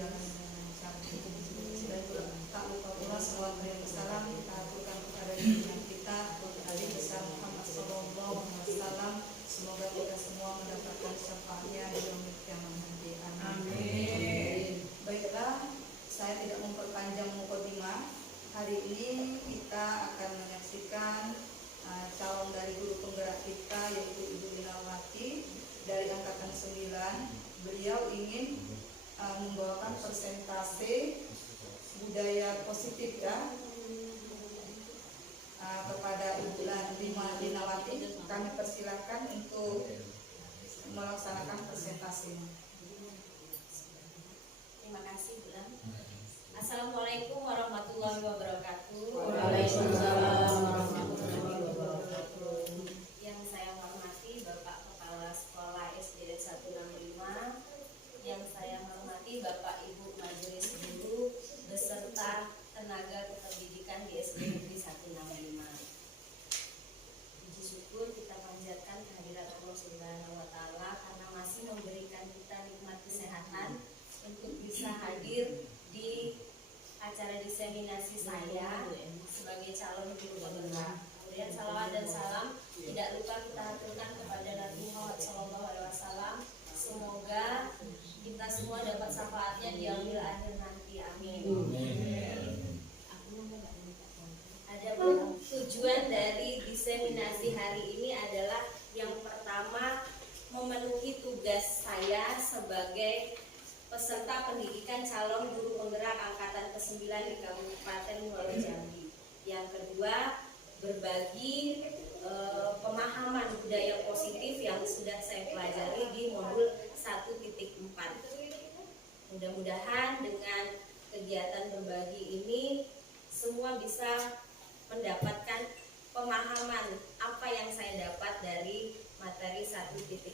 berjalan dengan lancar. Dan tak lupa pula salawat dan salam kita aturkan kepada junjungan kita Nabi besar Muhammad SAW. Semoga kita semua mendapatkan syafaatnya di yaumil kiamat nanti. Amin. Baiklah, saya tidak memperpanjang mukadimah. Hari ini kita akan menyaksikan calon dari guru penggerak kita, yaitu Ibu Linawati dari angkatan 9. Beliau ingin membawakan presentase budaya positif ya kepada Ibu Linawati. Kami persilakan untuk melaksanakan presentasinya. Terima kasih, Bu. Assalamualaikum warahmatullahi wabarakatuh. Waalaikumsalam warahmatullahi wabarakatuh. Yang saya hormati Bapak Kepala Sekolah SD 165, yang saya hormati Bapak Ibu Majelis Guru beserta tenaga kependidikan di SD Negeri 165. Puji syukur kita panjatkan kehadirat Allah Subhanahu wa Ta'ala karena masih memberikan kita nikmat kesehatan untuk bisa hadir di acara diseminasi saya sebagai calon guru penggerak. Kemudian salawat dan salam tidak lupa kita haturkan kepada Nabi Muhammad SAW. Semoga kita semua dapat syafaatnya di yaumil akhir nanti. Amin. Adapun tujuan dari diseminasi hari ini adalah yang pertama, memenuhi tugas saya sebagai peserta pendidikan calon guru penggerak angkatan ke-9 di Kabupaten Muaro Jambi. Yang kedua, berbagi pemahaman budaya positif yang sudah saya pelajari di modul 1.4. Mudah-mudahan dengan kegiatan berbagi ini semua bisa mendapatkan pemahaman apa yang saya dapat dari materi 1.4.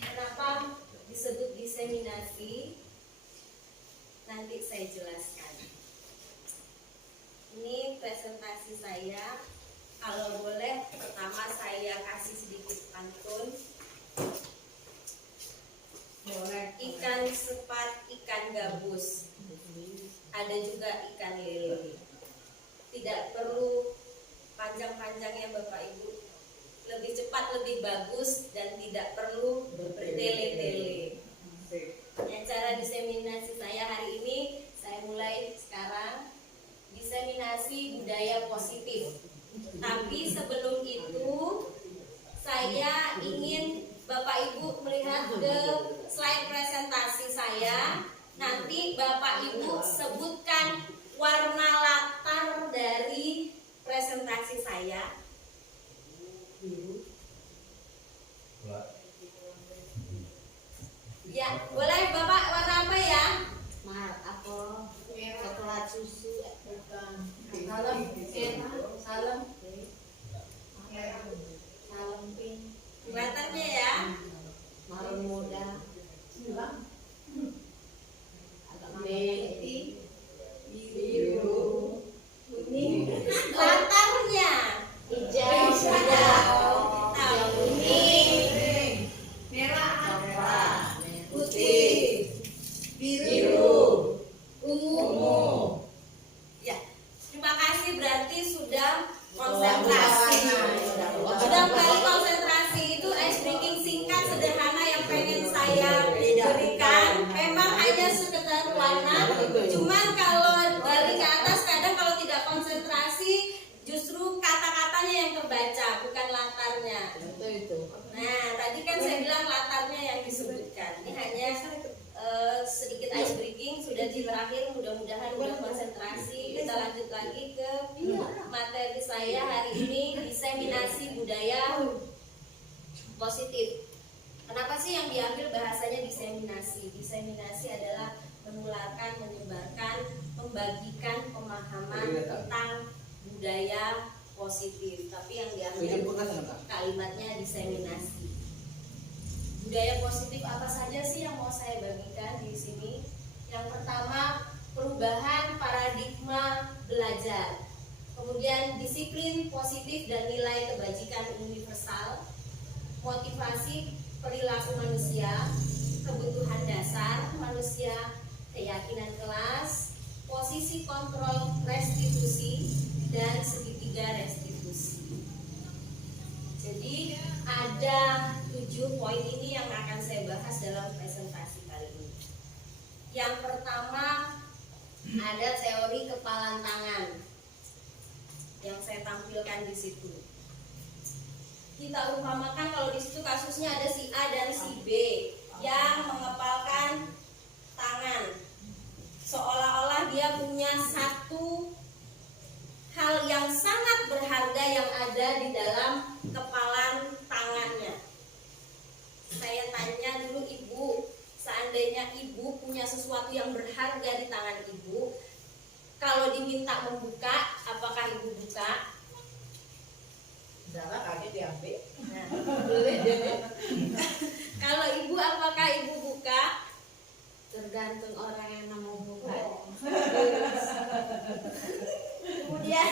Kenapa disebut diseminasi? Nanti saya jelaskan. Ini presentasi saya. Kalau boleh, pertama saya kasih sedikit pantun. Ikan sepat, ikan gabus, ada juga ikan lele. Tidak perlu panjang-panjang ya Bapak Ibu. Lebih cepat lebih bagus dan tidak perlu bertele-tele. Yang cara diseminasi saya hari ini, saya mulai sekarang. Diseminasi budaya positif. Tapi sebelum itu saya ingin Bapak Ibu melihat ke slide presentasi saya. Nanti Bapak Ibu sebutkan warna latar dari presentasi saya. Ya, boleh Bapak warna apa ya? Apa? Coklat susu, bukan. Salam, salam, Salam pink. Latarnya ya. Marun muda. Agak merah, biru, kuning. Latarnya Hijau, hijau, kuning, merah, coklat, putih, biru, ungu. Ya, terima kasih, berarti sudah konsentrasi. Sudah kali konsentrasi itu ice breaking singkat sederhana yang pengen saya berikan. Memang hanya sekedar warna. Cuman kalau dari ke atas kadang kalau tidak konsentrasi justru kata-katanya yang kebaca, bukan latarnya. Nah, tadi kan saya bilang latarnya yang disebutkan. Ini hanya sedikit ice breaking, sudah di berakhir, mudah-mudahan udah konsentrasi. Kita lanjut lagi ke materi saya hari ini, diseminasi budaya positif. Kenapa sih yang diambil bahasanya diseminasi? Diseminasi adalah menularkan, menyebarkan, membagikan pemahaman tentang budaya positif. Tapi yang diambil kalimatnya diseminasi. Budaya positif apa saja sih yang mau saya bagikan di sini? Yang pertama, perubahan paradigma belajar. Kemudian disiplin positif dan nilai kebajikan universal. Motivasi perilaku manusia. kebutuhan dasar manusia, keyakinan kelas, posisi kontrol restitusi, dan segitiga restitusi. Jadi ada 7 poin ini yang akan saya bahas dalam presentasi kali ini. Yang pertama ada teori kepalan tangan yang saya tampilkan di situ. Kita umpamakan kalau di situ kasusnya ada si A dan si B yang mengepalkan tangan, seolah-olah dia punya satu hal yang sangat berharga yang ada di dalam kepalan tangannya. Saya tanya dulu ibu, seandainya ibu punya sesuatu yang berharga di tangan ibu, kalau diminta membuka, apakah ibu buka? Salah kaget diambil. Nah, kalau ibu, apakah ibu buka? Tergantung orang yang mau buka. Kemudian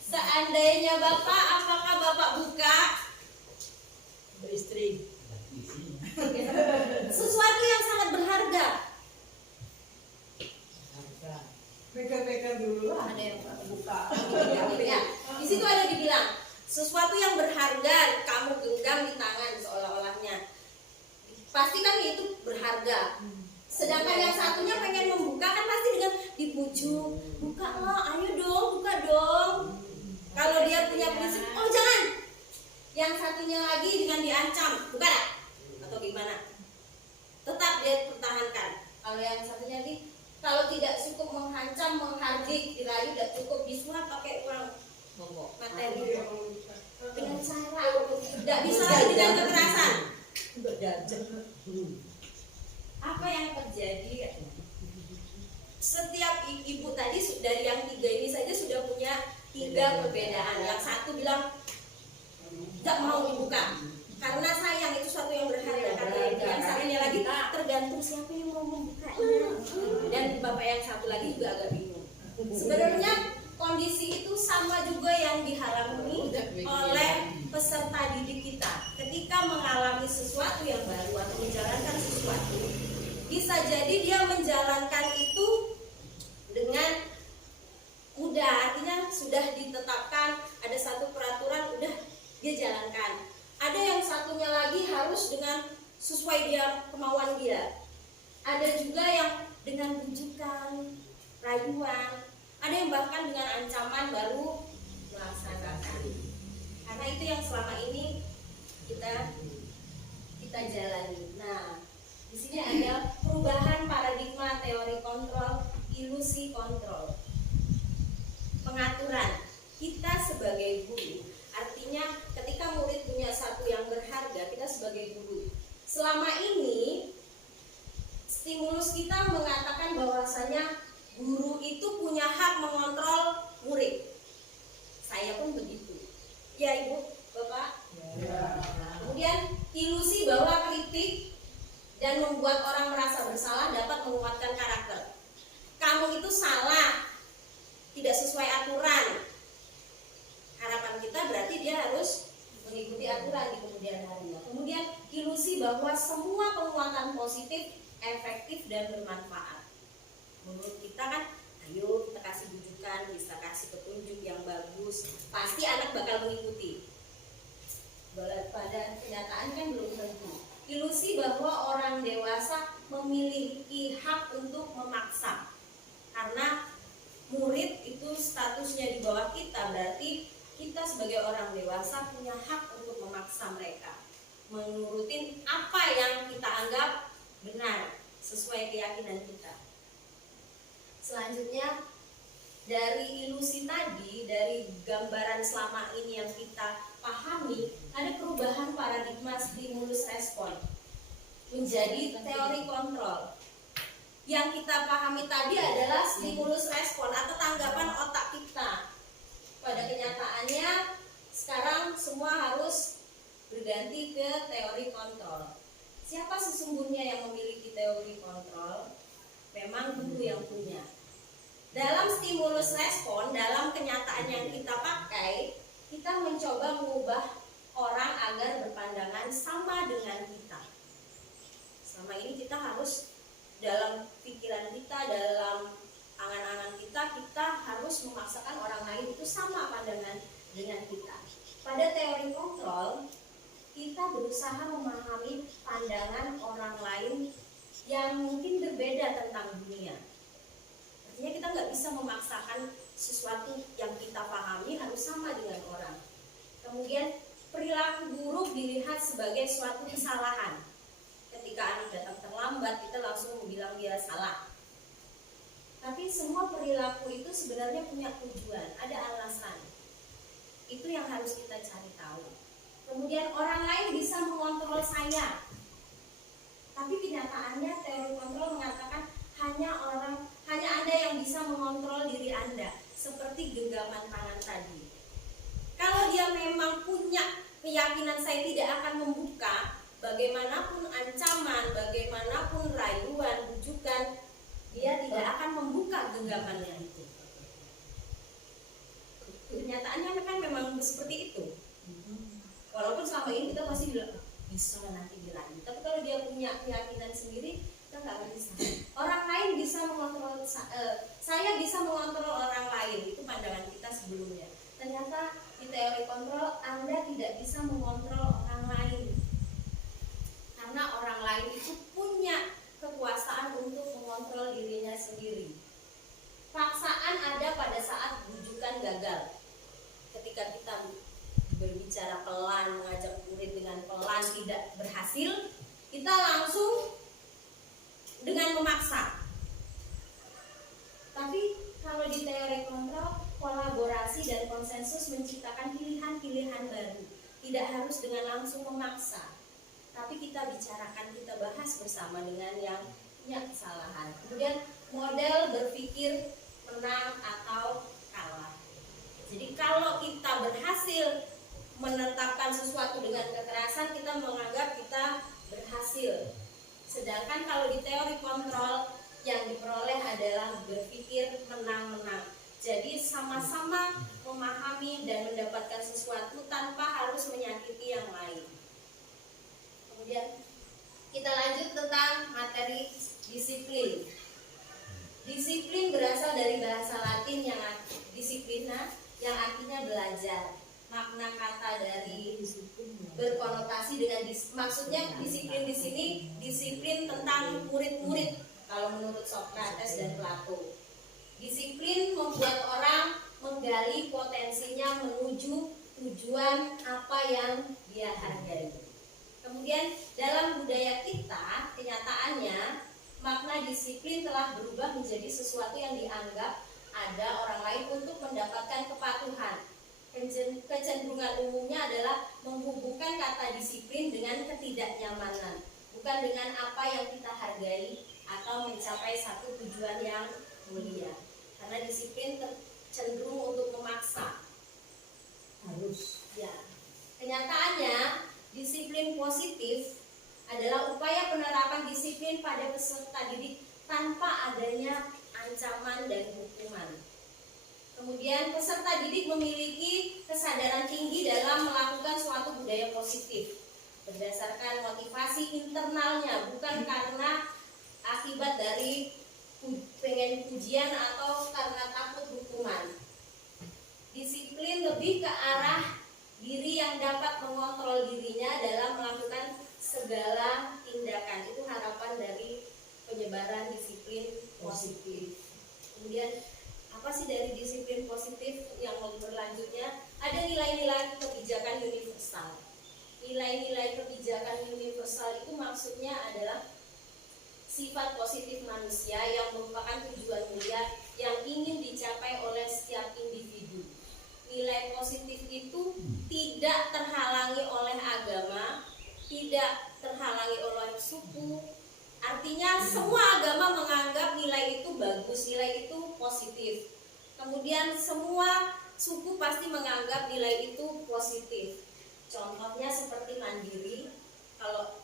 seandainya bapak, apakah bapak buka? Beristri. Sesuatu yang sangat berharga. Pegang-pegang dulu lah. Ada yang Buka. ya, di situ ada dibilang sesuatu yang berharga kamu genggam di tangan seolah-olahnya. Pasti kan itu berharga. Sedangkan yang satunya pengen membuka kan pasti dengan dipujuk, buka lo, ayo dong, buka dong. Kalau dia punya prinsip, oh jangan. Yang satunya lagi dengan diancam, buka dah, atau gimana? Tetap dia pertahankan. Kalau yang satunya lagi, kalau tidak cukup mengancam, menghardik, dirayu, tidak cukup disuap pakai uang materi dengan cara tidak bisa lagi dengan kekerasan. Apa yang terjadi? Setiap ibu tadi dari yang 3 ini saja sudah punya 3 perbedaan. Yang satu bilang tidak mau dibuka karena sayang, itu suatu yang berharga. Yang satunya lagi tergantung siapa yang mau membukanya. Dan bapak yang satu lagi juga agak bingung. Sebenarnya kondisi itu sama juga yang dialami oleh peserta didik kita ketika mengalami sesuatu yang baru atau menjalankan sesuatu. Bisa jadi dia menjalankan itu dengan mudah, artinya sudah ditetapkan ada satu peraturan, udah dia jalankan. Ada yang satunya lagi harus dengan sesuai dia kemauan dia. Ada juga yang dengan bujukan, rayuan. Ada yang bahkan dengan ancaman baru melaksanakan. Karena itu yang selama ini kita jalani. Nah, di sini ada perubahan paradigma teori kontrol, ilusi kontrol. Pengaturan kita sebagai guru, artinya ketika murid punya satu yang berharga, kita sebagai guru. Selama ini stimulus kita mengatakan bahwasanya guru itu punya hak mengontrol murid. Saya pun begitu. Ya ibu, bapak. Ya. Kemudian ilusi bahwa kritik dan membuat orang merasa bersalah dapat menguatkan karakter. Kamu itu salah, tidak sesuai aturan. Harapan kita berarti dia harus mengikuti aturan di kemudian hari. Kemudian ilusi bahwa semua penguatan positif, efektif dan bermanfaat. Menurut kita kan, ayo kita kasih bujukan, bisa kasih petunjuk yang bagus, pasti anak bakal mengikuti. Pada kenyataan kan belum tentu. Ilusi bahwa orang dewasa memiliki hak untuk memaksa, karena murid itu statusnya di bawah kita, berarti kita sebagai orang dewasa punya hak untuk memaksa mereka menurutin apa yang kita anggap benar sesuai keyakinan kita. Selanjutnya, dari ilusi tadi, dari gambaran selama ini yang kita pahami, ada perubahan paradigma stimulus respon menjadi teori kontrol. Yang kita pahami tadi adalah stimulus respon atau tanggapan otak kita. Pada kenyataannya sekarang semua harus berganti ke teori kontrol. Siapa sesungguhnya yang memiliki teori kontrol? Memang guru yang punya. Dalam stimulus respon, dalam kenyataan yang kita pakai, kita mencoba mengubah orang agar berpandangan sama dengan kita. Selama ini kita harus dalam pikiran kita, dalam angan-angan kita harus memaksakan orang lain itu sama pandangan dengan kita. Pada teori kontrol, kita berusaha memahami pandangan orang lain yang mungkin berbeda tentang dunia. Artinya kita nggak bisa memaksakan sesuatu yang kita pahami harus sama dengan orang. Kemudian perilaku buruk dilihat sebagai suatu kesalahan. Ketika anak datang terlambat, kita langsung bilang dia salah. Tapi semua perilaku itu sebenarnya punya tujuan, ada alasan. Itu yang harus kita cari tahu. Kemudian orang lain bisa mengontrol saya. Tapi kenyataannya teori kontrol mengatakan hanya Anda yang bisa mengontrol diri Anda, seperti genggaman tangan tadi. Kalau dia memang punya keyakinan saya tidak akan membuka, bagaimanapun ancaman, bagaimanapun rayuan, bujukan, dia tidak akan membuka genggamannya itu. Kenyataannya kan memang seperti itu. Walaupun selama ini kita masih bilang bisa nanti dilanjut, tapi kalau dia punya keyakinan sendiri, kita nggak akan bisa. Orang lain bisa mengontrol, saya bisa mengontrol orang lain, itu pandangan kita sebelumnya. Ternyata di teori kontrol Anda tidak bisa mengontrol orang lain, karena orang lain itu punya kekuasaan untuk mengontrol dirinya sendiri. Paksaan ada pada saat bujukan gagal. Ketika kita berbicara pelan, mengajak murid dengan pelan tidak berhasil, kita langsung dengan memaksa. Tapi kalau di teori kontrol, kolaborasi dan konsensus menciptakan pilihan-pilihan baru. Tidak harus dengan langsung memaksa, tapi kita bicarakan, kita bahas bersama dengan yang punya kesalahan. Kemudian model berpikir menang atau kalah. Jadi kalau kita berhasil menetapkan sesuatu dengan kekerasan, kita menganggap kita berhasil. Sedangkan kalau di teori kontrol yang diperoleh adalah berpikir menang-menang. Jadi sama-sama memahami dan mendapatkan sesuatu tanpa harus menyakiti yang lain. Kemudian kita lanjut tentang materi disiplin. Disiplin berasal dari bahasa Latin yang disiplina, yang artinya belajar. Makna kata dari berkonotasi dengan maksudnya disiplin di sini disiplin tentang murid-murid kalau menurut Socrates dan Plato. Disiplin membuat orang menggali potensinya menuju tujuan apa yang dia hargai. Kemudian dalam budaya kita, kenyataannya makna disiplin telah berubah menjadi sesuatu yang dianggap ada orang lain untuk mendapatkan kepatuhan. Kecenderungan umumnya adalah menghubungkan kata disiplin dengan ketidaknyamanan, bukan dengan apa yang kita hargai atau mencapai satu tujuan yang mulia. Karena disiplin cenderung untuk memaksa. Harus. Ya. Kenyataannya disiplin positif adalah upaya penerapan disiplin pada peserta didik tanpa adanya ancaman dan hukuman. Kemudian peserta didik memiliki kesadaran tinggi dalam melakukan suatu budaya positif berdasarkan motivasi internalnya, bukan karena akibat dari pengen pujian atau karena takut hukuman. Disiplin lebih ke arah diri yang dapat mengontrol dirinya dalam melakukan segala tindakan. Itu harapan dari penyebaran disiplin positif. Kemudian apa sih dari disiplin positif yang berlanjutnya? Ada nilai-nilai kebijakan universal. Nilai-nilai kebijakan universal itu maksudnya adalah sifat positif manusia yang merupakan tujuan mulia yang ingin dicapai oleh setiap individu. Nilai positif itu tidak terhalangi oleh agama, tidak terhalangi oleh suku. Artinya semua agama menganggap nilai itu bagus, nilai itu positif. Kemudian semua suku pasti menganggap nilai itu positif. Contohnya seperti mandiri. Kalau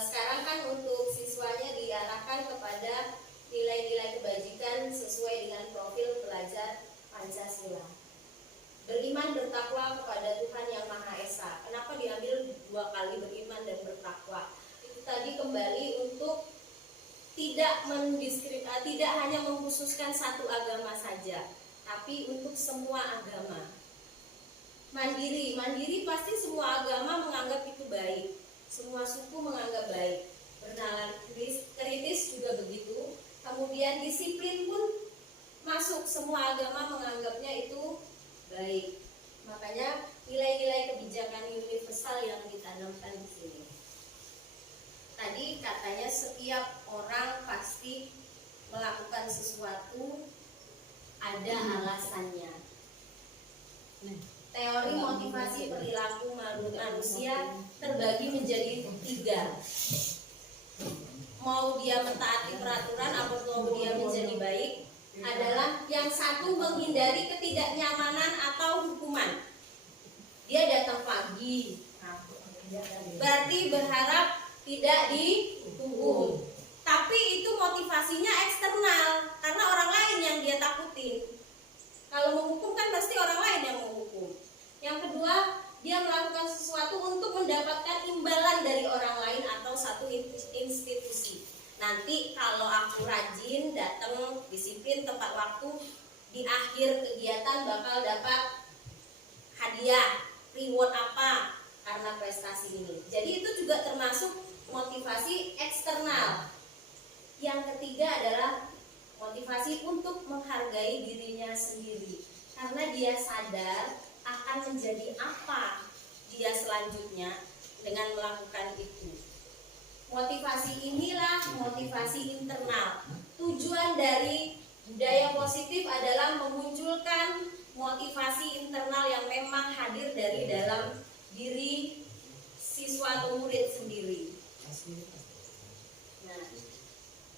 sekarang kan untuk siswanya diarahkan kepada nilai-nilai kebajikan sesuai dengan profil pelajar Pancasila. Beriman bertakwa kepada Tuhan Yang Maha Esa. Kenapa diambil dua kali beriman dan bertakwa? Itu tadi kembali untuk tidak hanya mengkhususkan satu agama saja, tapi untuk semua agama. Mandiri pasti semua agama menganggap itu baik, semua suku menganggap baik. Bernalar kritis juga begitu. Kemudian disiplin pun masuk, semua agama menganggapnya itu baik. Makanya nilai-nilai kebijakan universal yang ditanamkan di sini. Tadi katanya setiap orang pasti melakukan sesuatu ada alasannya. Teori motivasi perilaku manusia terbagi menjadi 3. Mau dia mentaati peraturan atau mau dia menjadi baik, adalah yang satu menghindari ketidaknyamanan atau hukuman. Dia datang pagi, berarti berharap tidak dihukum. Tapi itu motivasinya eksternal, karena orang lain yang dia takutin. Kalau menghukum kan pasti orang lain yang menghukum. Yang kedua, dia melakukan sesuatu untuk mendapatkan imbalan dari orang lain atau satu institusi. Nanti kalau aku rajin, datang, disiplin, tepat waktu, di akhir kegiatan bakal dapat hadiah, reward apa karena prestasi ini. Jadi itu juga termasuk motivasi eksternal. Yang ketiga adalah motivasi untuk menghargai dirinya sendiri, karena dia sadar akan menjadi apa dia selanjutnya dengan melakukan itu. Motivasi inilah motivasi internal. Tujuan dari budaya positif adalah memunculkan motivasi internal yang memang hadir dari dalam diri siswa atau murid sendiri. Nah,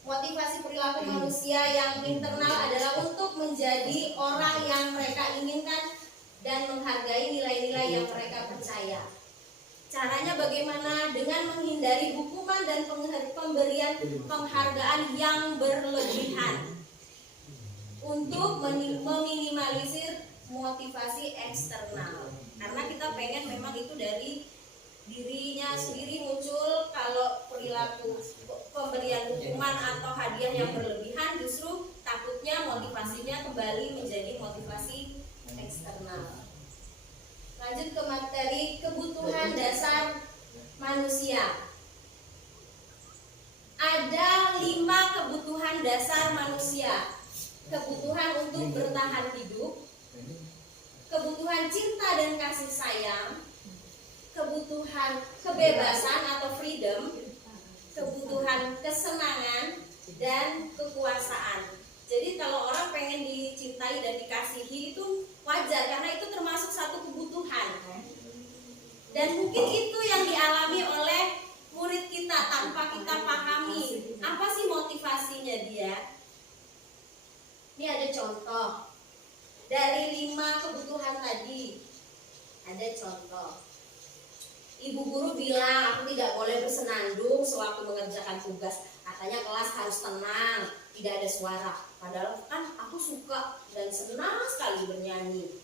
motivasi perilaku manusia yang internal adalah untuk menjadi orang yang mereka inginkan dan menghargai nilai-nilai yang mereka percaya. Caranya bagaimana? Dengan menghindari hukuman dan pemberian penghargaan yang berlebihan untuk meminimalisir motivasi eksternal. Karena kita pengen memang itu dari dirinya sendiri muncul. Kalau perilaku pemberian hukuman atau hadiah yang berlebihan, justru takutnya motivasinya kembali menjadi motivasi eksternal. Lanjut ke materi kebutuhan dasar manusia. Ada 5 kebutuhan dasar manusia. Kebutuhan untuk bertahan hidup, kebutuhan cinta dan kasih sayang, kebutuhan kebebasan atau freedom, kebutuhan kesenangan, dan kekuasaan. Jadi kalau orang pengen dicintai dan dikasihi itu wajar, karena itu termasuk satu kebutuhan. Dan mungkin itu yang dialami oleh murid kita tanpa kita pahami apa sih motivasinya dia. Ini ada contoh dari 5 kebutuhan tadi. Ada contoh. Ibu guru bilang aku tidak boleh bersenandung sewaktu mengerjakan tugas. Katanya kelas harus tenang, tidak ada suara. Padahal kan aku suka dan senang sekali bernyanyi.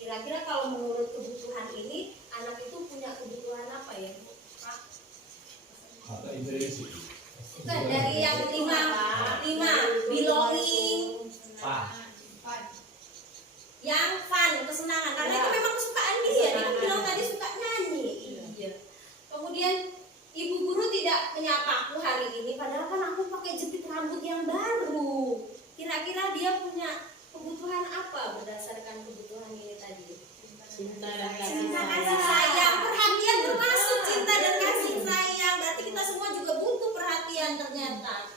Kira-kira kalau menurut kebutuhan ini, anak itu punya kebutuhan apa ya, Pak? Bukan, dari yang 5 belonging, yang fun, kesenangan. Karena itu memang kesukaan dia. Dia kan bilang tadi suka nyanyi. Iya. Kemudian ibu guru tidak menyapa aku hari ini, padahal kan aku pakai jepit rambut yang baru. Kira-kira dia punya kebutuhan apa berdasarkan kebutuhan ini tadi? Cinta dan kasih sayang. Perhatian termasuk cinta dan kasih sayang. Berarti kita semua juga butuh perhatian ternyata.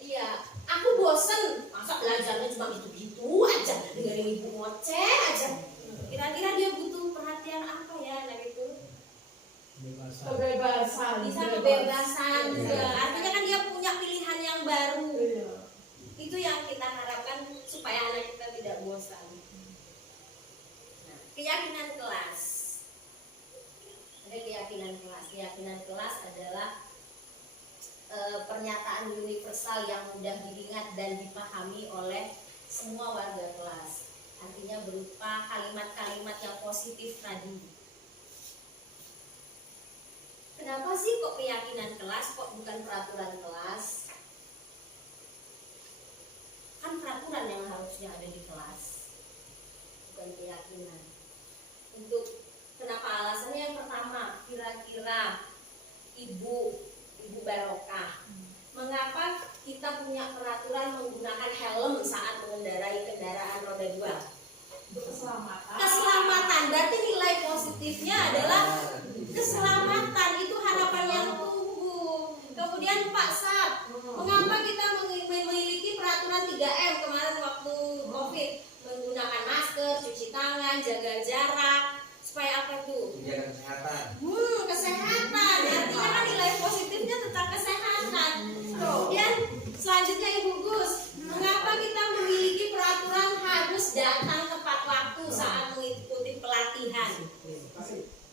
Iya. Aku bosen, masa belajarnya cuma gitu-gitu aja, dengerin ibu ngoceh aja. Kira-kira dia butuh perhatian apa ya anak itu? Kebebasan. Bisa kebebasan juga. Artinya kan dia punya pilihan yang baru. Itu yang kita harapkan supaya anak kita tidak bosan. Nah, keyakinan kelas. Ada keyakinan kelas. Keyakinan kelas adalah pernyataan universal yang mudah diingat dan dipahami oleh semua warga kelas. Artinya berupa kalimat-kalimat yang positif tadi. Kenapa sih kok keyakinan kelas, kok bukan peraturan kelas? Kan peraturan yang harusnya ada di kelas, bukan keyakinan. Untuk kenapa alasannya yang pertama, kira-kira Ibu Barokah, mengapa kita punya peraturan menggunakan helm saat mengendarai kendaraan roda 2? Keselamatan. Berarti nilai positifnya adalah keselamatan. Itu harapan yang tumbuh. Kemudian Pak Sat, mengapa kita memiliki peraturan 3M kemarin waktu COVID? Menggunakan masker, cuci tangan, jaga jarak. Supaya apa tuh? Menjaga kesehatan. Kesehatan. Artinya kan nilai positifnya tentang kesehatan. Kemudian selanjutnya Ibu Gus, mengapa kita memiliki peraturan harus datang tepat waktu saat mengikuti pelatihan?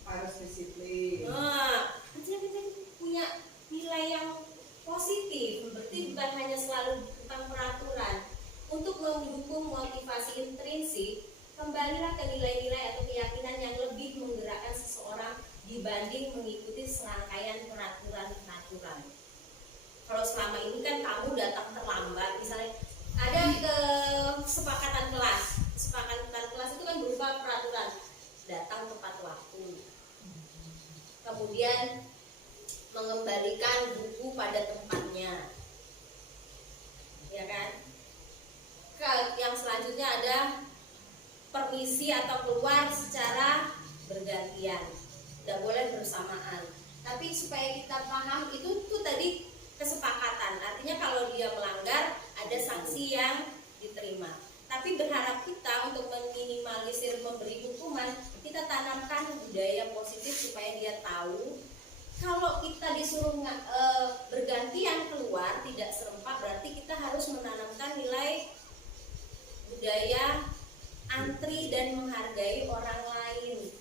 Harus disiplin. Artinya kita punya nilai yang positif. Berarti bukan hanya selalu tentang peraturan. Untuk mendukung motivasi intrinsik, kembalilah ke nilai-nilai atau keyakinan yang lebih menggerakkan seseorang dibanding mengikuti serangkaian peraturan-peraturan. Kalau selama ini kan kamu datang terlambat, misalnya ada kesepakatan kelas. Kesepakatan kelas itu kan berupa peraturan datang tepat waktu. Kemudian mengembalikan buku pada tempatnya. Ya kan? Yang selanjutnya ada permisi atau keluar secara bergantian, tidak boleh bersamaan. Tapi supaya kita paham itu tuh tadi kesepakatan, artinya kalau dia melanggar ada sanksi yang diterima. Tapi berharap kita untuk meminimalisir memberi hukuman, kita tanamkan budaya positif supaya dia tahu kalau kita disuruh bergantian keluar tidak serempak, berarti kita harus menanamkan nilai budaya antri dan menghargai orang lain.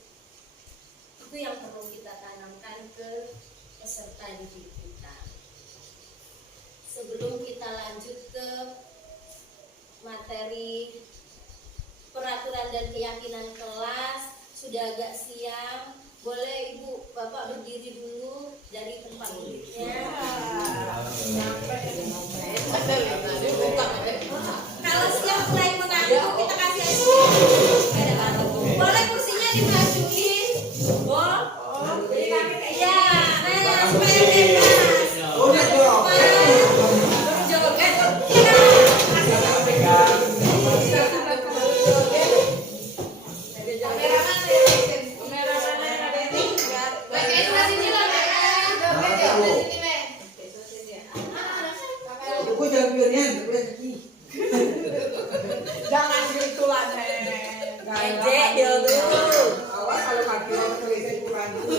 Itu yang perlu kita tanamkan ke peserta didik kita. Sebelum kita lanjut ke materi peraturan dan keyakinan kelas, sudah agak siang. Boleh Ibu Bapak berdiri dulu dari tempat duduknya. Kalau siap mulai mengantuk, kita kasih aja. Boleh kursinya dimajuin. Ya, nah supaya bebas. Joget. Jangan gitulah Nek. Ejek dia dulu. Awas kalau kaki orang tulisnya kurang dulu.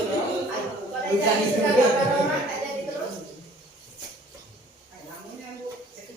Jadi orang tak jadi terus. Namunnya Bu. Ada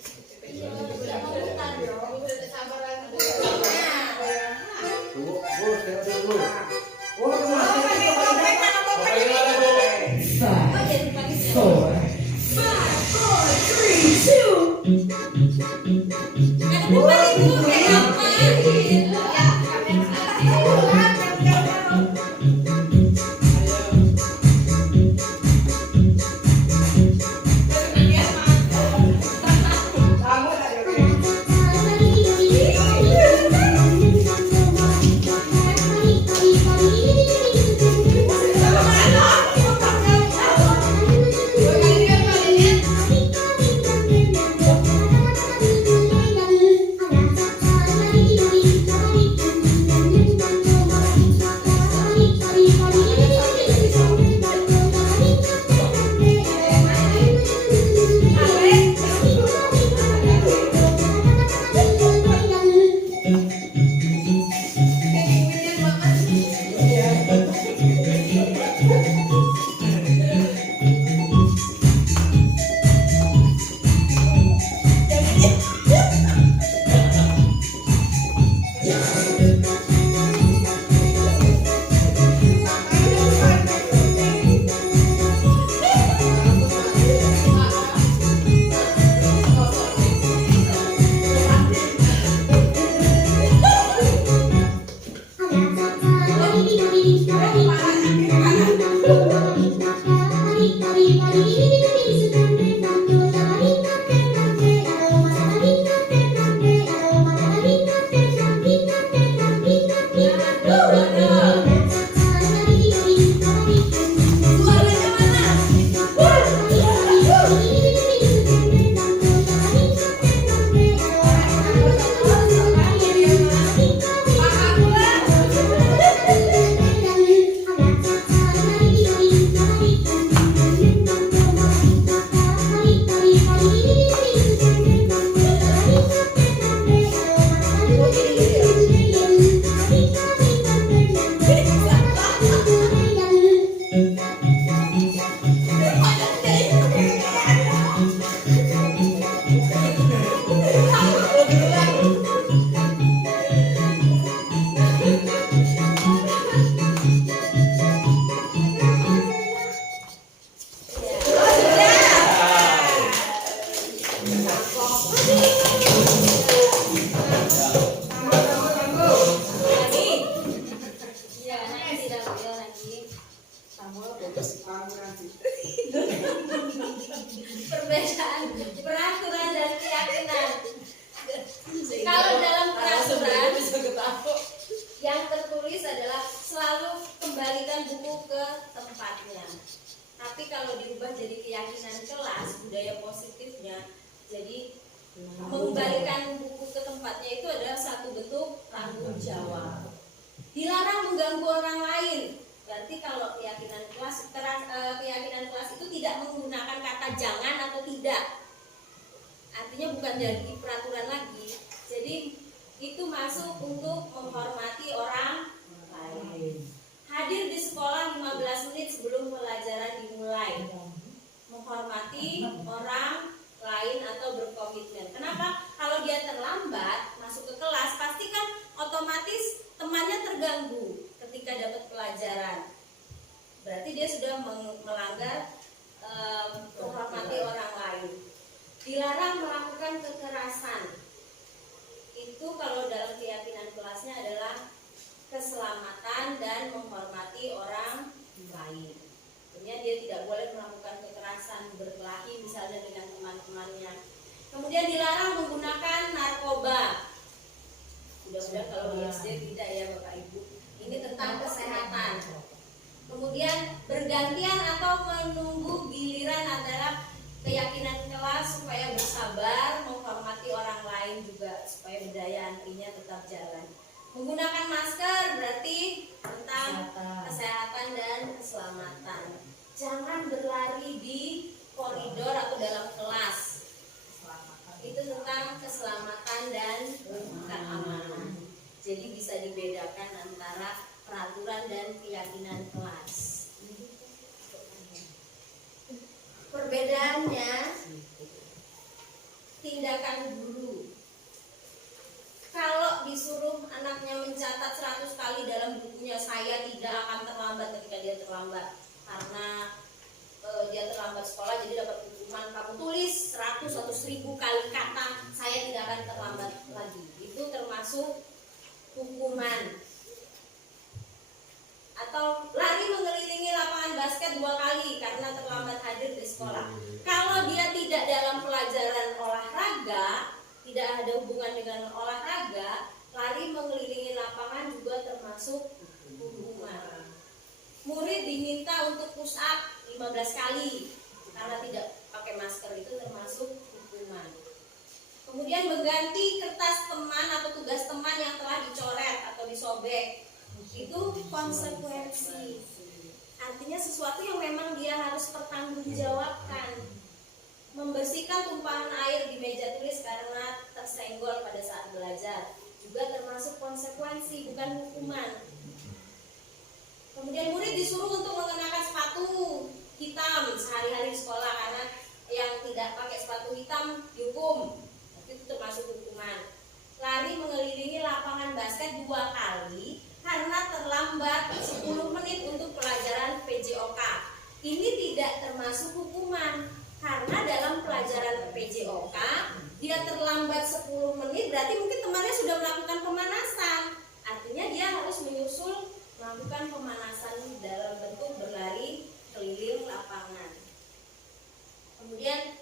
Lagi. Iya, nanti tidak beliau lagi. Perbedaan peraturan dan keyakinan. Kalau dalam peraturan yang tertulis adalah selalu kembalikan buku ke tempatnya. Tapi kalau diubah jadi keyakinan kelas, budaya positifnya, jadi mengembalikan buku ke tempatnya itu adalah satu bentuk tanggung jawab. Dilarang mengganggu orang lain. Berarti kalau keyakinan kelas itu tidak menggunakan kata jangan atau tidak. Artinya bukan jadi peraturan lagi. Jadi itu masuk untuk menghormati orang lain. Hadir di sekolah 15 menit sebelum pelajaran dimulai. Menghormati orang lain atau berkomitmen. Kenapa? Kalau dia terlambat masuk ke kelas, pasti kan otomatis temannya terganggu ketika dapat pelajaran. Berarti dia sudah melanggar menghormati orang lain. Dilarang melakukan kekerasan. Itu kalau dalam keyakinan kelasnya adalah keselamatan dan menghormati orang lain. Artinya dia tidak boleh melakukan kekerasan, berkelahi misalnya dengan teman-temannya. Kemudian dilarang menggunakan narkoba. Mudah-mudahan kalau di SD tidak ya Bapak Ibu. Ini tentang kesehatan. Kemudian bergantian atau menunggu giliran adalah keyakinan kelas supaya bersabar, menghormati orang lain juga supaya budaya antrinya tetap jalan. Menggunakan masker berarti tentang kesehatan dan keselamatan. Jangan berlari di koridor atau dalam kelas. Itu tentang keselamatan dan keamanan. Jadi bisa dibedakan antara peraturan dan keyakinan kelas. Perbedaannya tindakan guru. Kalau disuruh anaknya mencatat 100 kali dalam bukunya, saya tidak akan terlambat ketika dia terlambat karena dia terlambat sekolah jadi dapat hukuman, kamu tulis 100 atau 1000 kali kata, saya tidak akan terlambat lagi. Itu termasuk hukuman. Atau lari mengelilingi lapangan basket 2 kali karena terlambat hadir di sekolah. Kalau dia tidak dalam pelajaran olahraga, tidak ada hubungan dengan olahraga, lari mengelilingi lapangan juga termasuk hukuman. Murid diminta untuk push up 15 kali karena tidak pakai masker, itu termasuk hukuman. Kemudian mengganti kertas teman atau tugas teman yang telah dicoret atau disobek, itu konsekuensi. Artinya sesuatu yang memang dia harus pertanggungjawabkan. Membersihkan tumpahan air di meja tulis karena tersenggol pada saat belajar juga termasuk konsekuensi, bukan hukuman. Kemudian murid disuruh untuk mengenakan sepatu hitam sehari-hari di sekolah karena yang tidak pakai sepatu hitam dihukum, itu termasuk hukuman. Lari mengelilingi lapangan basket 2 kali karena terlambat 10 menit untuk pelajaran PJOK. Ini tidak termasuk hukuman karena dalam pelajaran PJOK dia terlambat 10 menit berarti mungkin temannya sudah melakukan pemanasan. Artinya dia harus menyusul melakukan pemanasan dalam bentuk berlari keliling lapangan. Kemudian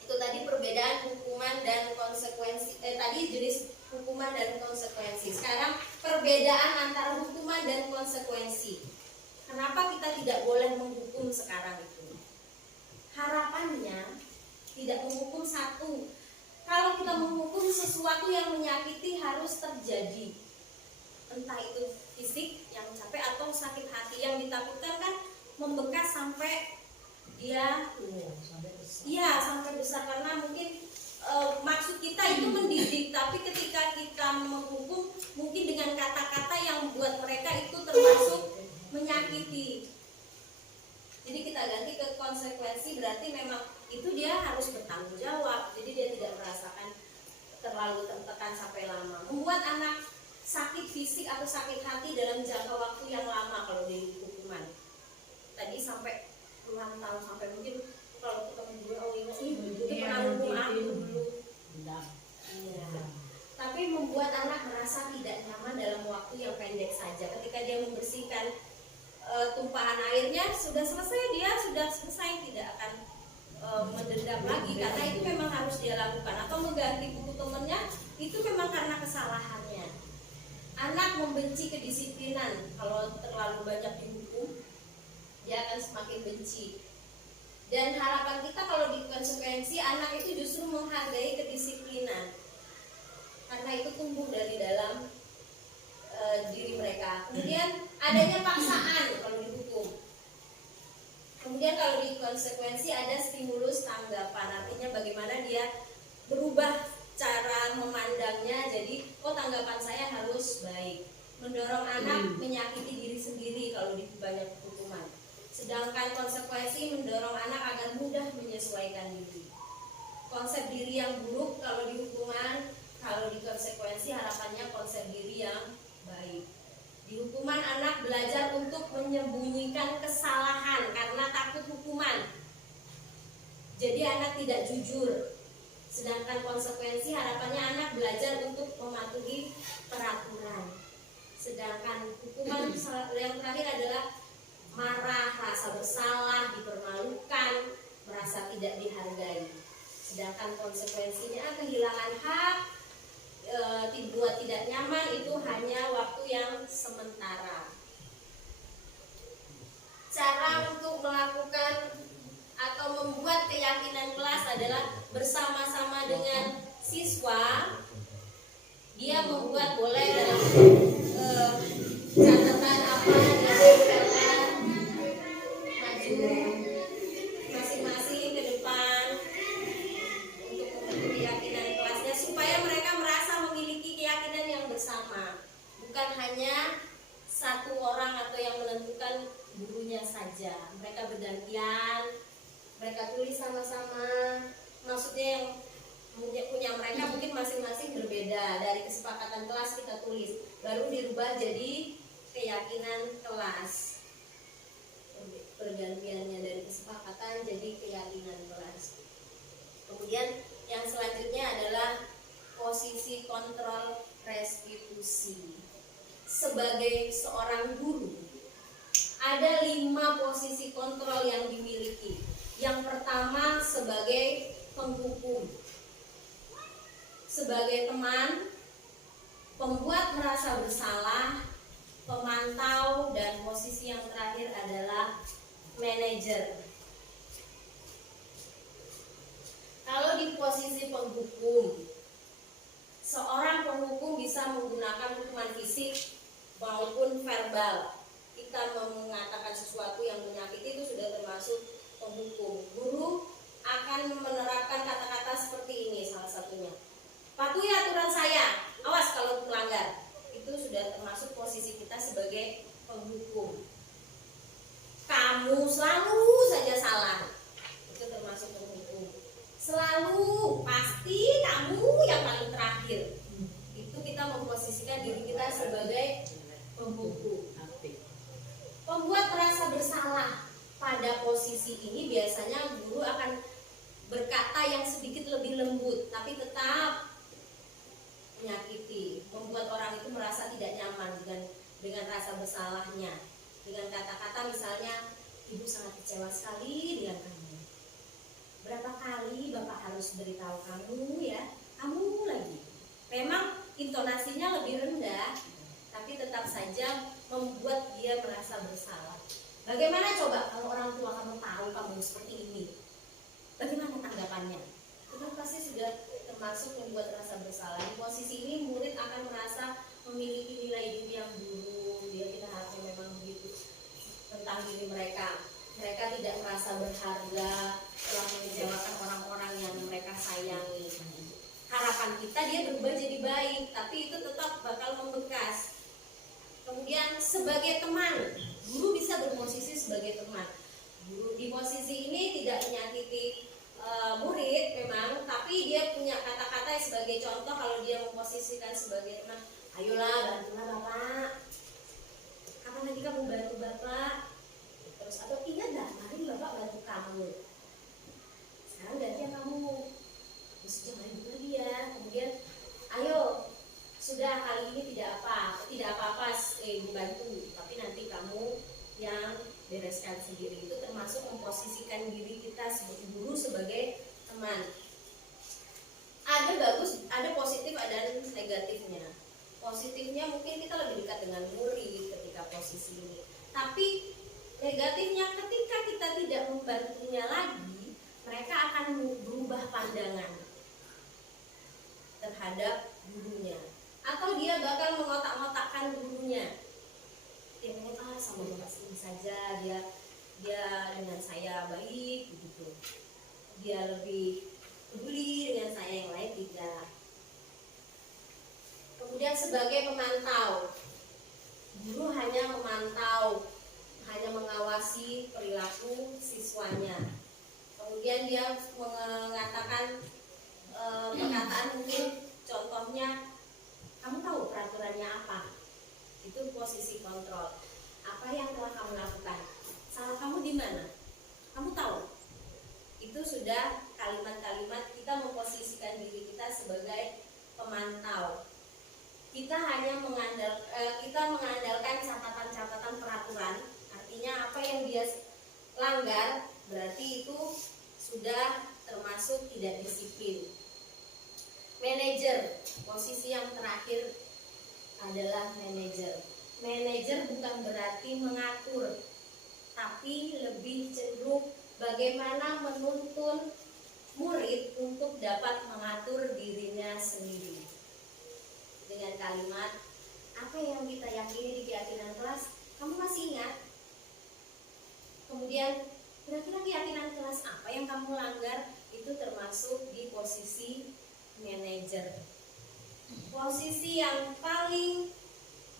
itu tadi perbedaan hukuman dan konsekuensi. Tadi jenis hukuman dan konsekuensi. Sekarang perbedaan antara hukuman dan konsekuensi. Kenapa kita tidak boleh menghukum sekarang itu? Harapannya tidak menghukum satu. Kalau kita menghukum sesuatu yang menyakiti harus terjadi. Entah itu fisik yang capek atau sakit hati. Yang ditakutkan kan membekas sampai dia sampai besar karena mungkin maksud kita itu mendidik, tapi ketika kita menghukum mungkin dengan kata-kata yang buat mereka itu termasuk menyakiti. Jadi kita ganti ke konsekuensi, berarti memang itu dia harus bertanggung jawab. Jadi dia tidak merasakan terlalu tertekan sampai lama. Membuat anak sakit fisik atau sakit hati dalam jangka waktu yang lama kalau di hukuman. Tadi sampai puluhan tahun, sampai mungkin kalau ketemu dulu itu pernah hukum aku dulu anak merasa tidak nyaman dalam waktu yang pendek saja. Ketika dia membersihkan tumpahan airnya, sudah selesai, tidak akan mendendam lagi, karena itu memang harus dia lakukan. Atau mengganti buku temannya, itu memang karena kesalahannya. Anak membenci kedisiplinan. Kalau terlalu banyak dihukum, dia akan semakin benci. Dan harapan kita kalau di konsekuensi, anak itu justru menghargai kedisiplinan, karena itu tumbuh dari dalam diri mereka. Kemudian adanya paksaan kalau dihukum. Kemudian kalau di konsekuensi ada stimulus tanggapan, artinya bagaimana dia berubah cara memandangnya, jadi tanggapan saya harus baik. Mendorong anak menyakiti diri sendiri kalau di banyak hukuman. Sedangkan konsekuensi mendorong anak agar mudah menyesuaikan diri. Konsep diri yang buruk kalau di hukuman, kalau di konsekuensi harapannya konsep diri yang baik. Di hukuman anak belajar untuk menyembunyikan kesalahan karena takut hukuman. Jadi anak tidak jujur. Sedangkan konsekuensi harapannya anak belajar untuk mematuhi peraturan. Sedangkan hukuman yang terakhir adalah marah, rasa bersalah, dipermalukan, merasa tidak dihargai. Sedangkan konsekuensinya kehilangan hak, dibuat tidak nyaman, itu hanya waktu yang sementara. Cara untuk melakukan atau membuat keyakinan kelas adalah bersama-sama dengan siswa. Dia membuat boleh dalam catatan apa yang dilakukan, maju masing-masing ke depan untuk membentuk keyakinan kelasnya, supaya mereka merasa memiliki keyakinan yang bersama, bukan hanya satu orang atau yang menentukan gurunya saja. Mereka bergantian, mereka tulis sama-sama. Maksudnya yang punya mereka mungkin masing-masing berbeda. Dari kesepakatan kelas kita tulis, baru dirubah jadi keyakinan kelas. Pergantiannya dari kesepakatan jadi keyakinan kelas. Kemudian yang selanjutnya adalah posisi kontrol restitusi. Sebagai seorang guru, ada 5 posisi kontrol yang dimiliki. Yang pertama sebagai penghukum, sebagai teman, pembuat merasa bersalah, pemantau, dan posisi yang terakhir adalah manajer. Kalau di posisi penghukum, seorang penghukum bisa menggunakan hukuman fisik maupun verbal. Kita mengatakan sesuatu yang menyakiti itu sudah termasuk penghukum. Guru akan menerapkan kata-kata seperti ini, salah satunya: patuhi aturan saya, awas kalau melanggar. Itu sudah termasuk posisi kita sebagai penghukum. Kamu selalu saja salah, itu termasuk penghukum. Selalu, pasti kamu yang paling terakhir, itu kita memposisikan diri kita sebagai penghukum. Pembuat merasa bersalah, pada posisi ini biasanya guru akan berkata yang sedikit lebih lembut, tapi tetap menyakiti, membuat orang itu merasa tidak nyaman dengan rasa bersalahnya. Dengan kata-kata misalnya, ibu sangat kecewa sekali dengan kamu. Berapa kali bapak harus beritahu kamu ya, kamu lagi. Memang intonasinya lebih rendah, tapi tetap saja membuat dia merasa bersalah. Bagaimana coba kalau orang tua kamu tahu kamu seperti ini? Bagaimana tanggapannya? Itu kan pasti sudah termasuk membuat rasa bersalah. Di posisi ini murid akan merasa memiliki nilai diri yang buruk. Dia kita harapnya memang begitu tentang diri mereka. Mereka tidak merasa berharga, telah mengecewakan orang-orang yang mereka sayangi. Harapan kita dia berubah jadi baik, tapi itu tetap bakal membekas. Kemudian sebagai teman, guru bisa berposisi sebagai teman. Guru di posisi ini tidak menyakiti murid memang, tapi dia punya kata-kata sebagai contoh. Kalau dia memposisikan sebagai teman, ayolah bantulah bapak, kapan lagi kamu bantu bapak, terus atau ingat nggak kemarin bapak bantu kamu, sekarang gantian kamu, terus jangan gitu lagi ya. Kemudian ayo sudah ini tidak apa-apa, bantu, tapi nanti kamu yang bereskan sendiri. Itu termasuk memposisikan diri kita sebagai guru, sebagai teman. Ada bagus, ada positif, ada negatifnya. Positifnya mungkin kita lebih dekat dengan murid ketika posisi ini. Tapi negatifnya ketika kita tidak membantunya lagi, mereka akan berubah pandangan terhadap gurunya, atau dia bakal mengotak-ngotakkan gurunya. Dia pengen sama bapak ini saja, dia dengan saya baik begitu, dia lebih peduli dengan saya, yang lain tidak. Kemudian sebagai pemantau, guru hanya memantau, hanya mengawasi perilaku siswanya. Kemudian dia mengatakan perkataan, mungkin contohnya, kamu tahu peraturannya apa? Itu posisi kontrol. Apa yang telah kamu lakukan? Salah kamu di mana? Kamu tahu? Itu sudah kalimat-kalimat kita memposisikan diri kita sebagai pemantau. Kita hanya mengandalkan catatan-catatan peraturan. Artinya apa yang dia langgar berarti itu sudah termasuk tidak disiplin. Manajer, posisi yang terakhir adalah manajer. Manajer bukan berarti mengatur, tapi lebih cenderung bagaimana menuntun murid untuk dapat mengatur dirinya sendiri. Dengan kalimat, apa yang kita yakini di keyakinan kelas, kamu masih ingat? Kemudian, kira-kira keyakinan kelas apa yang kamu langgar? Itu termasuk di posisi manajer. Posisi yang paling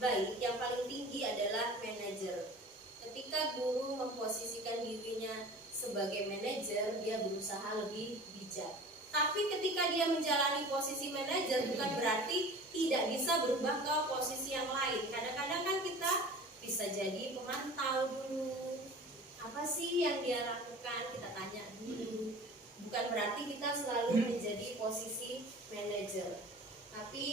baik, yang paling tinggi adalah manajer. Ketika guru memposisikan dirinya sebagai manajer, dia berusaha lebih bijak. Tapi ketika dia menjalani posisi manajer, bukan berarti tidak bisa berubah ke posisi yang lain. Kadang-kadang kan kita bisa jadi pemantau dulu. Apa sih yang dia lakukan? Kita tanya dulu. Bukan berarti kita selalu menjadi posisi manajer. Tapi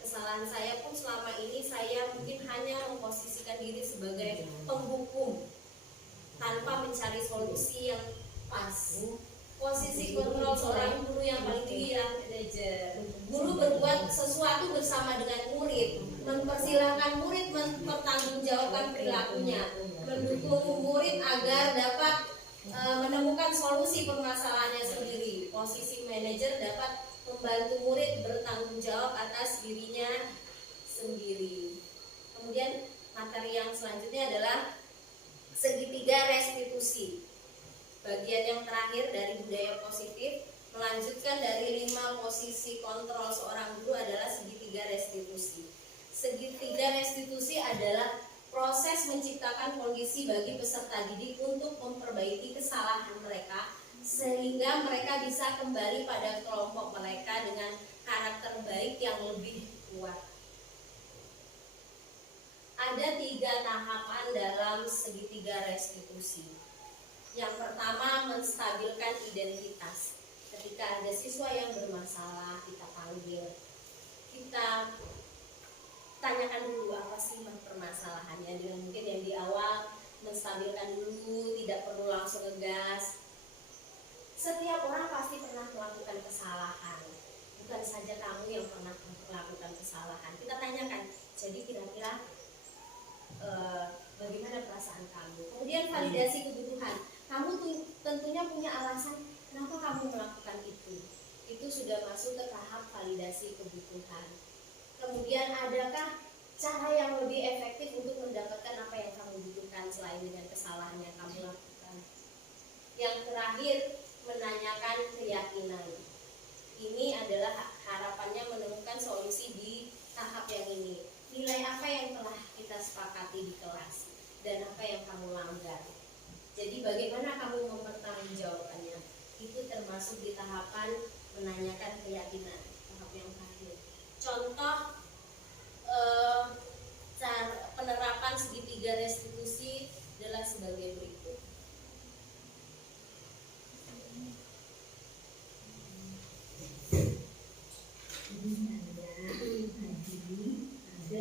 kesalahan saya pun selama ini, saya mungkin hanya memposisikan diri sebagai penghukum tanpa mencari solusi yang pas. Posisi kontrol seorang guru yang paling tinggi adalah manajer. Guru berbuat sesuatu bersama dengan murid, mempersilahkan murid mempertanggungjawabkan perilakunya, mendukung murid agar dapat menemukan solusi permasalahannya sendiri. Posisi manajer dapat membantu murid bertanggung jawab atas dirinya sendiri. Kemudian materi yang selanjutnya adalah segitiga restitusi. Bagian yang terakhir dari budaya positif melanjutkan dari 5 posisi kontrol seorang guru adalah segitiga restitusi. Segitiga restitusi adalah proses menciptakan kondisi bagi peserta didik untuk memperbaiki kesalahan mereka sehingga mereka bisa kembali pada kelompok mereka dengan karakter baik yang lebih kuat. Ada 3 tahapan dalam segitiga restitusi. Yang pertama, menstabilkan identitas. Ketika ada siswa yang bermasalah, kita panggil, kita tanyakan dulu apa sih permasalahannya. Dengan mungkin yang di awal menstabilkan dulu, tidak perlu langsung ngegas. Setiap orang pasti pernah melakukan kesalahan, bukan saja kamu yang pernah melakukan kesalahan. Kita tanyakan, jadi kira-kira bagaimana perasaan kamu? Kemudian validasi kebutuhan. Kamu tentunya punya alasan kenapa kamu melakukan itu. Itu sudah masuk ke tahap validasi kebutuhan. Kemudian adakah cara yang lebih efektif untuk mendapatkan apa yang kamu butuhkan selain dengan kesalahan yang kamu lakukan. Yang terakhir, menanyakan keyakinan. Ini adalah harapannya menemukan solusi di tahap yang ini. Nilai apa yang telah kita sepakati di kelas dan apa yang kamu langgar. Jadi bagaimana kamu mempertanggungjawabkannya? Itu termasuk di tahapan menanyakan keyakinan, tahap yang terakhir. Contoh penerapan segitiga restitusi adalah sebagai berikut. Ada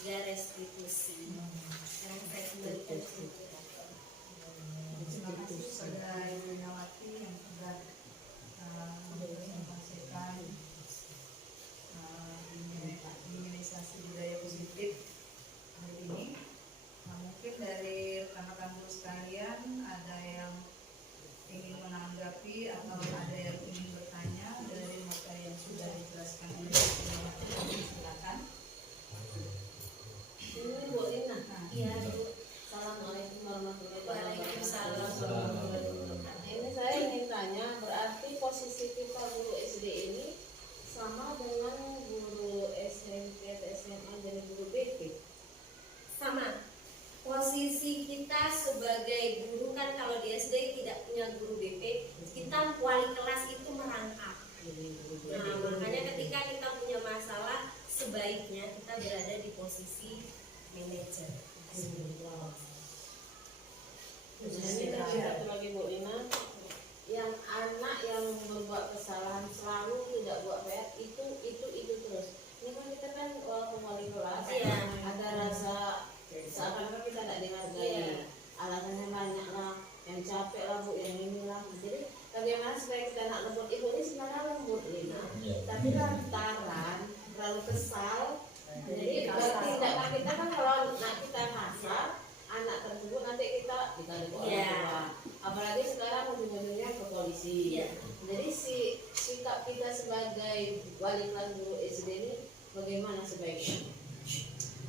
segitiga restitusi. Sekarang saya kembalikan ke Ibu. Terima kasih kepada Ibu Nawati yang sudah menyampaikan imunisasi budaya positif hari ini. Mungkin dari rekan-rekan guru sekalian ada yang ingin menanggapi atau ada yang ingin bertanya dari materi yang sudah dijelaskan oleh Ibu Nawati. Silakan. Ini Bu Lina. Iya, Bu. Assalamualaikum warahmatullahi Waalaikumsalam wabarakatuh. warahmatullahi wabarakatuh. Ini saya ingin tanya, berarti posisi kita guru SD ini sama dengan guru SMP atau SMA jadi guru BP? Sama. Posisi kita sebagai guru kan kalau di SD tidak punya guru BP, kita wali kelas itu merangkap. Nah, makanya ketika kita punya masalah, sebaiknya kita berada di posisi manajer. Terus ini tadi satu lagi Bu Lina, yang anak yang berbuat kesalahan selalu tidak buat PR itu terus. Ini kan kita kan walaupun wali kelas, Iya. ada rasa seakan-akan kita tidak dihargai. Iya. Alasannya banyak lah, yang capek lah Bu, yang inilah. Jadi bagaimana supaya kita nak lembut? Ibu ini sebenarnya lembut Lina, tapi lantaran terlalu kesal. Jadi tindakan kita kan kalau nak kita kasar, anak tersebut nanti kita dikali orang Iya. tua. Apalagi sekarang ujung-ujungnya ke polisi. Iya. Jadi sikap kita sebagai wali kelas guru SD ini bagaimana sebaiknya?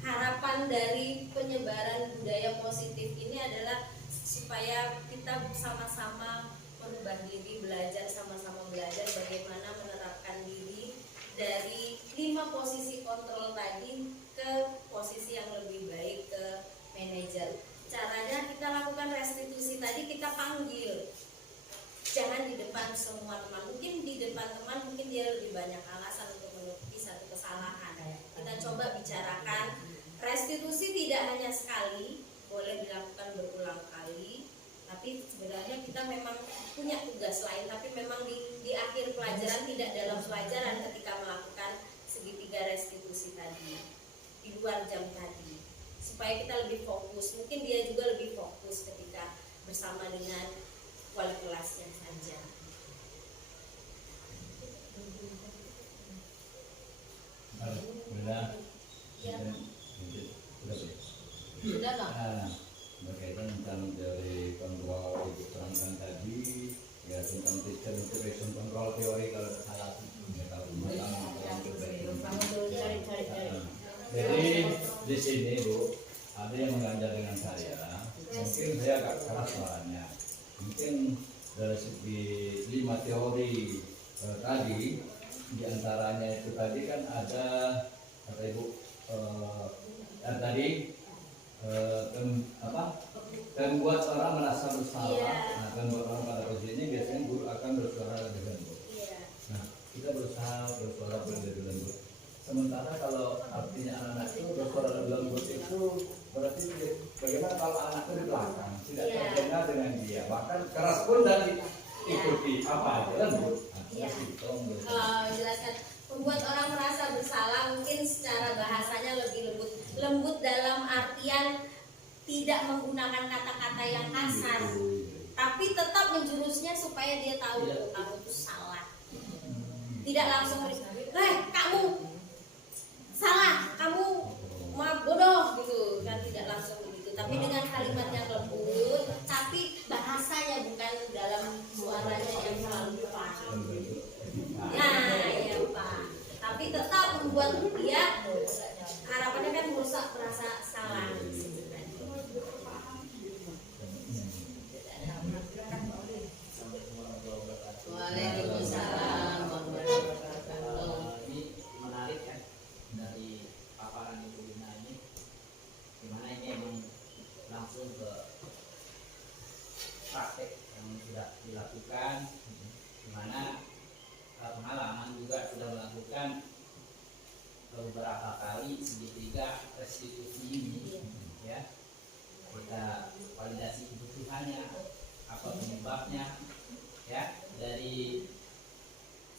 Harapan dari penyebaran budaya positif ini adalah supaya kita sama-sama merubah diri, belajar sama-sama belajar bagaimana menerapkan diri dari 5 posisi kontrol tadi ke posisi yang lebih baik, ke manajer. Caranya kita lakukan restitusi tadi, kita panggil, jangan di depan semua teman. Mungkin di depan teman mungkin dia lebih banyak alasan untuk menutupi satu kesalahan. Kita coba bicarakan. Restitusi tidak hanya sekali, boleh dilakukan berulang kali. Tapi sebenarnya kita memang punya tugas lain, tapi memang di akhir pelajaran, tidak dalam pelajaran ketika melakukan segitiga restitusi tadi di luar jam tadi, supaya kita lebih fokus. Mungkin dia juga lebih fokus ketika bersama dengan wali kelasnya saja. Sudah. Ya. Sudah Bang? Nah, berkaitan tentang dari kontrol ibu terangkan tadi, ya tentang teacher integration control teori kalau salah ya, kalau jadi di sini Bu ada yang mengajar dengan saya, mungkin saya agak keras suaranya, mungkin dari segi 5 teori tadi diantaranya itu tadi kan ada kata Ibu tadi membuat orang merasa bersalah. Iya. Nah, membuat orang pada posisi ini biasanya guru akan bersuara lebih lembut. Iya. Nah, kita berusaha bersuara lebih lembut. Sementara kalau artinya anak itu bersuara lebih lembut itu berarti bagaimana kalau anak itu di belakang tidak Iya. terdengar dengan dia, bahkan keras pun dan ikuti apa aja lembut. Nah, Iya. itu Kalau jelaskan membuat orang merasa bersalah, mungkin secara bahasanya lebih lembut dalam artian tidak menggunakan kata-kata yang kasar, tapi tetap menjurusnya supaya dia tahu kamu itu salah. Tidak langsung kamu salah, kamu bodoh gitu kan, tidak langsung begitu, tapi dengan kalimat yang lembut, tapi bahasanya bukan dalam suaranya yang terlalu keras. Nah, iya Pak. Tapi tetap membuat dia harapannya kan merusak merasa salah. Waalaikumsalam warahmatullahi wabarakatuh. Ini menarik ya dari paparan Ibu Lina ini, dimana ini emang langsung ke praktek yang sudah dilakukan, dimana pengalaman juga sudah melakukan beberapa kali segitiga restitusi ini, ya kita validasi kebutuhannya, apa penyebabnya, ya dari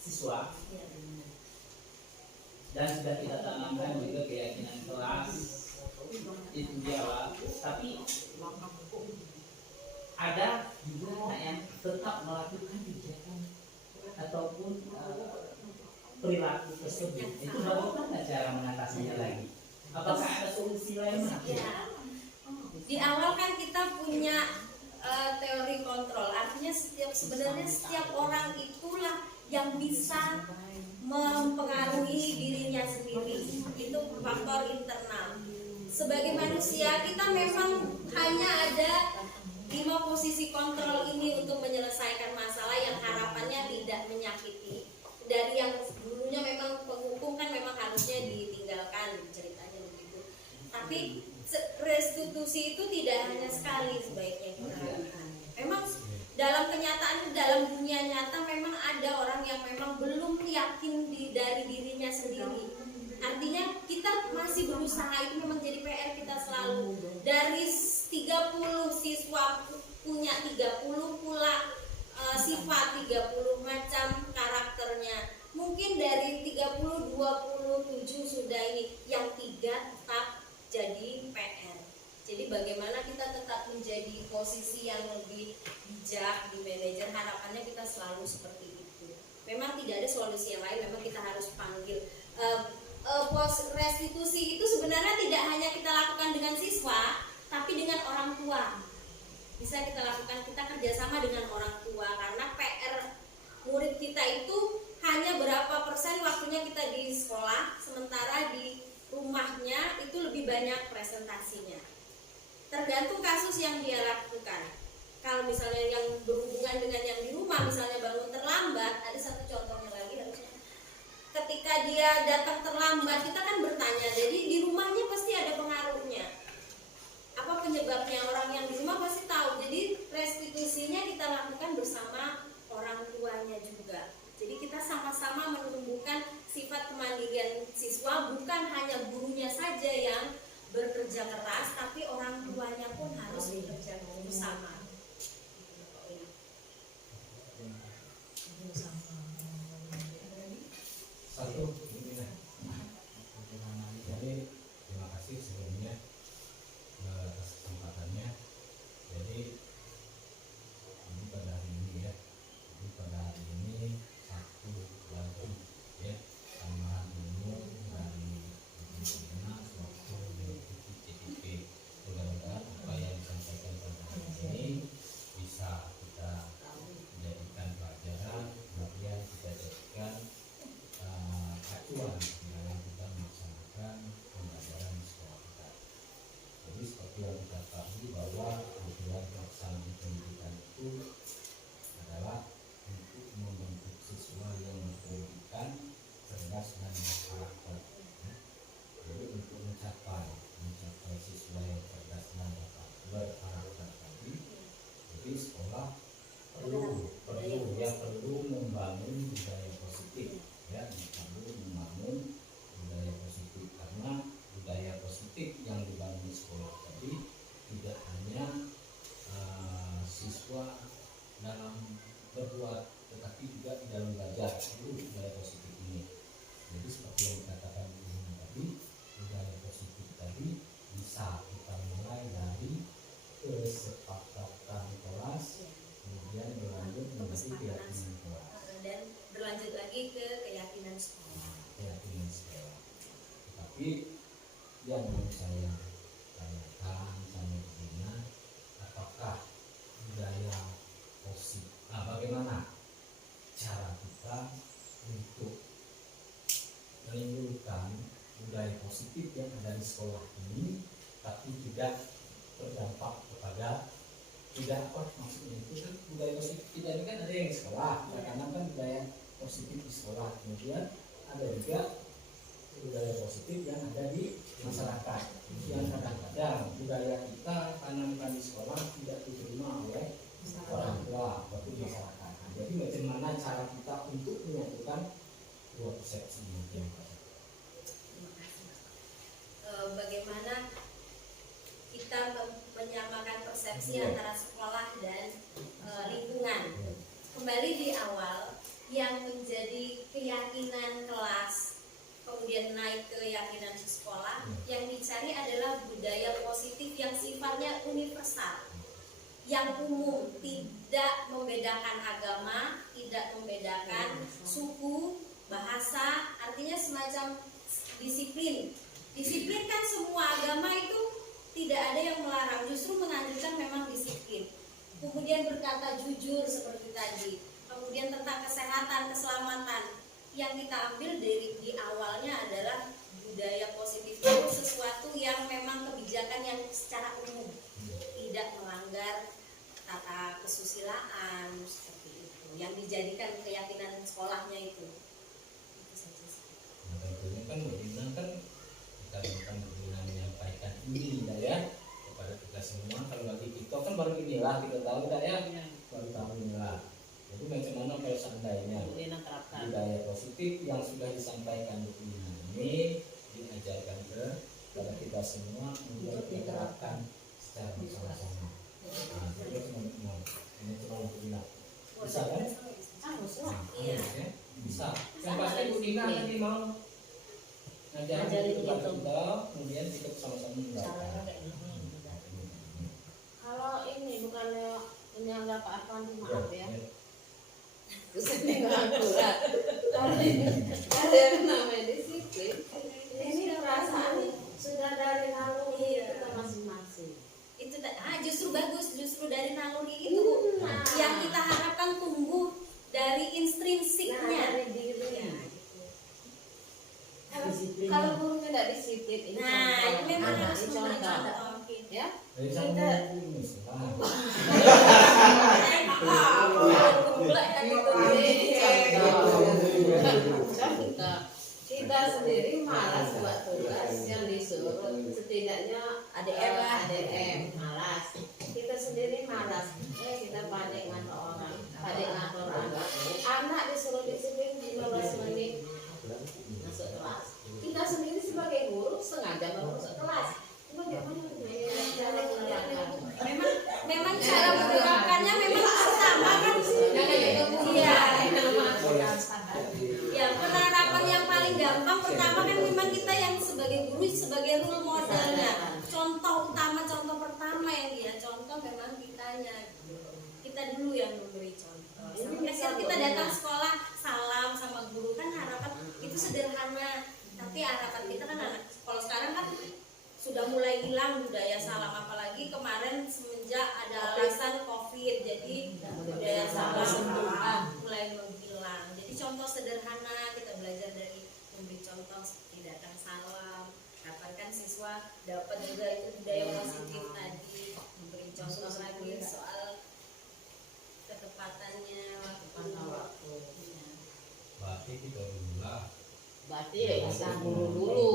siswa, dan sudah kita tanamkan juga keyakinan kelas itu dia Pak. Tapi ada juga anak yang tetap melakukan kegiatan ataupun perilaku tersebut. Itu bagaimana cara mengatasinya lagi? Apakah ada solusi lain? Ya. Di awal kan kita punya teori kontrol, artinya sebenarnya setiap orang itulah yang bisa mempengaruhi dirinya sendiri. Itu faktor internal. Sebagai manusia kita memang hanya ada 5 posisi kontrol ini untuk menyelesaikan masalah yang harapannya tidak menyakiti. Dari yang dulunya memang penghukum kan memang harusnya ditinggalkan, ceritanya begitu. Tapi restitusi itu tidak hanya sekali sebaiknya kita lakukan. Memang dalam kenyataan, dalam dunia nyata memang ada orang yang memang belum yakin dari dirinya sendiri. Artinya kita masih berusaha, itu memang jadi PR kita selalu. Dari 30 siswa punya 30 pula sifat, 30 macam karakternya. Mungkin dari 30, 27 sudah ini, yang 3 tetap jadi PR. Jadi bagaimana kita tetap menjadi posisi yang lebih bijak di manajer, harapannya kita selalu seperti itu. Memang tidak ada solusi yang lain, memang kita harus panggil. Pos restitusi itu sebenarnya tidak hanya kita lakukan dengan siswa, tapi dengan orang tua. Bisa kita lakukan, kita kerjasama dengan orang tua, karena PR murid kita itu hanya berapa persen waktunya kita di sekolah, sementara di rumahnya itu lebih banyak presentasinya. Tergantung kasus yang dia lakukan. Kalau misalnya yang berhubungan dengan yang di rumah, misalnya bangun terlambat, ada satu contohnya lagi harusnya. Ketika dia datang terlambat, kita kan bertanya, jadi di rumahnya pasti ada pengaruhnya. Apa penyebabnya? Orang yang di rumah pasti tahu. Jadi restitusinya kita lakukan bersama orang tuanya juga. Jadi kita sama-sama menumbuhkan sifat kemandirian siswa, bukan hanya gurunya saja yang bekerja keras, tapi orang tuanya pun harus bekerja bersama. Satu ini lah. Jadi terima kasih sebelumnya atas kesempatannya. Jadi ini pada hari ini ya. Jadi pada hari ini satu lagi ya tambahan ilmu dari Dinas maupun dari CTP. Mudah-mudahan apa yang disampaikan pada hari ini bisa kita jadikan pelajaran, kemudian kita jadikan acuan dalam kita melaksanakan pembelajaran di sekolah kita. Jadi seperti yang kita ketahui bahwa tujuan pelaksanaan pendidikan itu adalah untuk membentuk siswa yang berpendidikan, cerdas dan berkarakter. Jadi untuk mencapai siswa yang cerdas dan berkarakter tadi, jadi sekolah perlu membangun budaya positif. Ya, perlu membangun budaya positif, karena budaya positif yang dibangun di sekolah tadi tidak hanya siswa dalam berbuat, tetapi juga di dalam belajar. Perlu budaya positif ini. Jadi seperti yang dikatakan tadi, budaya positif tadi bisa kita mulai dari kesepakatan kelas, kemudian berlanjut menjadi keyakinan kelas, Dan berlanjut lagi ke keyakinan sekolah. keyakinan sekolah. Tapi yang mau saya tanyakan sama Dina, apakah budaya positif, bagaimana cara kita untuk menimbulkan budaya positif yang ada di sekolah ini, tapi tidak berdampak kepada maksudnya itu kan budaya positif tidak ini kan ada yang di sekolah, karena kan budaya positif di sekolah, kemudian ada juga budaya positif yang ada di masyarakat, yang kadang-kadang budaya kita tanamkan di sekolah tidak diterima oleh orang tua atau masyarakat. Jadi bagaimana cara kita untuk menyatukan dua persepsi ini? Terima kasih. Bagaimana kita menyamakan persepsi antara sekolah dan lingkungan. Kembali di awal, yang menjadi keyakinan kelas kemudian naik ke keyakinan sekolah, yang dicari adalah budaya positif yang sifatnya universal, yang umum, tidak membedakan agama, tidak membedakan suku, bahasa, artinya semacam disiplin. Disiplin kan semua agama itu tidak ada yang melarang, justru menganjurkan memang disiplin. Kemudian berkata jujur seperti tadi, kemudian tentang kesehatan, keselamatan. Yang kita ambil dari di awalnya adalah budaya positif itu sesuatu yang memang kebijakan yang secara umum, tidak melanggar tata kesusilaan seperti itu, yang dijadikan keyakinan sekolahnya itu. Itu saja sih. Nah, tentunya kan Mbak kan kita menyampaikan ini ya kepada kita semua. Kalau bagi kita kan baru inilah kita tahu ya, baru tahu inilah. Jadi macam mana kalau seandainya budaya positif yang sudah disampaikan Bu Lina ini diajarkan kepada kita semua untuk diterapkan secara bersama-sama. Nah, jadi ini cuma Bu Lina. Bisa kan? Iya. Ya? Bisa. Yang pasti Bu Lina tadi mau ngajarin kepada kita, kemudian kita sama-sama menerapkan. Kalau ini bukannya menyanggah Pak Arfandi, maaf ya. Terus ini nggak akurat. Kalau yang namanya disiplin, ini perasaan sudah dari naluri kita masing-masing. Itu justru bagus, justru dari naluri itu yang kita harapkan tumbuh dari intrinsiknya. Dari diri. Ya, gitu. Kalau gurunya tidak disiplin, ini Nah, contoh. ini memang Nah, harus ini memberi contoh. contoh. Ya, Dari Kita- sama ini salah. contoh. Kita sendiri malas buat tugas yang disuruh, setidaknya ADM malas. Kita sendiri malas. Kita panik ngatur orang, panik ngatur anak. Anak disuruh disiplin 15 menit masuk kelas. Kita sendiri sebagai guru setengah jam baru masuk kelas. Bagaimana cara menerapkan? Memang cara menerapkannya memang pertama kan iya. Ya, penerapan yang paling gampang pertama kan memang kita yang sebagai guru sebagai role modelnya. Contoh utama, contoh pertama yang dia contoh memang kitanya. Kita dulu yang memberi contoh. Sampai kita datang sekolah salam sama guru kan harapan itu sederhana. Tapi harapan kita kan anak kalau sekarang kan sudah mulai hilang budaya salam, apalagi kemarin semenjak ada alasan COVID, jadi budaya salam mulai menghilang. Jadi contoh sederhana kita belajar dari memberi contoh seperti datang salam. Kapan kan siswa dapat juga itu budaya positif tadi, memberi contoh lagi soal ketepatannya waktu. Berarti kita dulu lah. Berarti ya bisa guru dulu.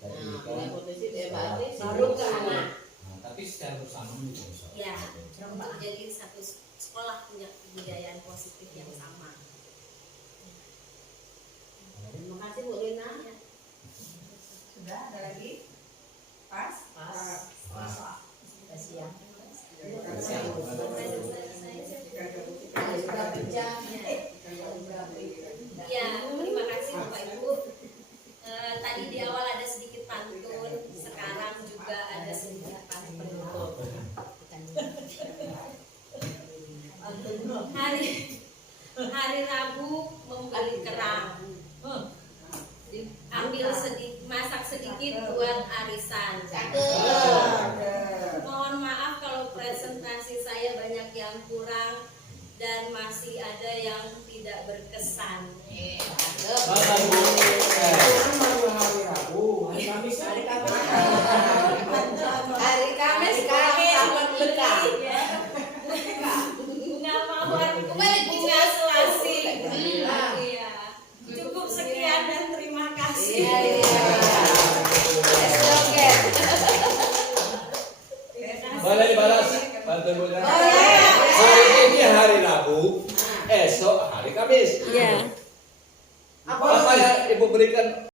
Nah, mulai positif ya berarti baru ke anak. Nah, tapi secara bersama itu bisa. Ya, untuk jadi satu sekolah punya kebudayaan positif yang sama. Terima kasih Bu Lina. Sudah ada lagi? Pas? Siang. Ya, terima kasih Bapak Ibu. Tadi di awal ada sedikit pantun, sekarang juga ada sedikit pantun. Hari Rabu membeli kerang, ambil masak sedikit buat arisan. Mohon maaf kalau presentasi saya banyak yang kurang dan masih ada yang tidak berkesan. Hari Kamis kapan bekal? Bunga mawar bunga selasi. Iya. Cukup sekian dan terima kasih. Boleh dibalas pantun Bu Lina? Hari ini hari Rabu, esok hari Kamis. Iya. Apa yang Ibu berikan